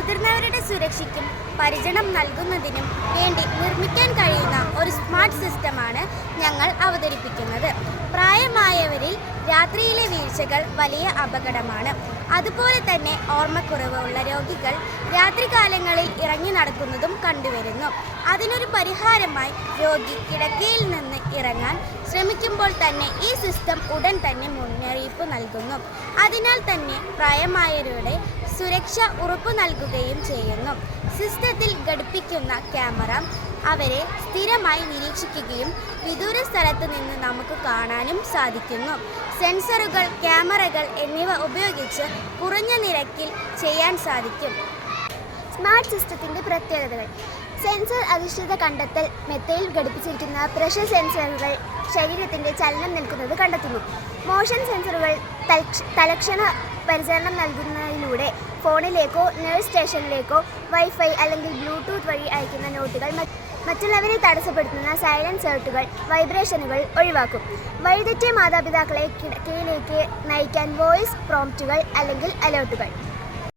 മുതിർന്നവരുടെ സുരക്ഷയ്ക്കും പരിചരണം നൽകുന്നതിനും വേണ്ടി നിർമ്മിക്കാൻ കഴിയുന്ന ഒരു സ്മാർട്ട് സിസ്റ്റമാണ് ഞങ്ങൾ അവതരിപ്പിക്കുന്നത്. പ്രായമായവരിൽ രാത്രിയിലെ വീഴ്ചകൾ വലിയ അപകടമാണ്. അതുപോലെ തന്നെ ഓർമ്മക്കുറവ് ഉള്ള രോഗികൾ രാത്രികാലങ്ങളിൽ ഇറങ്ങി നടക്കുന്നതും കണ്ടുവരുന്നു. അതിനൊരു പരിഹാരമായി രോഗി കിടക്കയിൽ നിന്ന് ഇറങ്ങാൻ ശ്രമിക്കുമ്പോൾ തന്നെ ഈ സിസ്റ്റം ഉടൻ തന്നെ മുന്നറിയിപ്പ് നൽകുന്നു. അതിനാൽ തന്നെ പ്രായമായവരുടെ സുരക്ഷ ഉറപ്പു നൽകുകയും ചെയ്യുന്നു. സിസ്റ്റത്തിൽ ഘടിപ്പിക്കുന്ന ക്യാമറ അവരെ സ്ഥിരമായി നിരീക്ഷിക്കുകയും വിദൂര സ്ഥലത്ത് നിന്ന് നമുക്ക് കാണാനും സാധിക്കുന്നു. സെൻസറുകൾ, ക്യാമറകൾ എന്നിവ ഉപയോഗിച്ച് കുറഞ്ഞ നിരക്കിൽ ചെയ്യാൻ സാധിക്കും. സ്മാർട്ട് സിസ്റ്റത്തിൻ്റെ പ്രത്യേകതകൾ: സെൻസർ അധിഷ്ഠിത കണ്ടെത്തൽ. മെത്തയിൽ ഘടിപ്പിച്ചിരിക്കുന്ന പ്രഷർ സെൻസറുകൾ ശരീരത്തിൻ്റെ ചലനം നിൽക്കുന്നത് കണ്ടെത്തുന്നു. മോഷൻ സെൻസറുകൾ തലക്ഷണ പരിചരണം നൽകുന്നതിലൂടെ ഫോണിലേക്കോ നഴ്സ് സ്റ്റേഷനിലേക്കോ വൈഫൈ അല്ലെങ്കിൽ ബ്ലൂടൂത്ത് വഴി അയക്കുന്ന നോട്ടുകൾ മറ്റുള്ളവരെ തടസ്സപ്പെടുത്തുന്ന സൈലൻസ് അലേർട്ടുകൾ, വൈബ്രേഷനുകൾ ഒഴിവാക്കും. വഴിതെറ്റിയ മാതാപിതാക്കളെ കിടക്കയിലേക്ക് നയിക്കാൻ വോയിസ് പ്രോംപ്റ്റുകൾ അല്ലെങ്കിൽ അലേർട്ടുകൾ.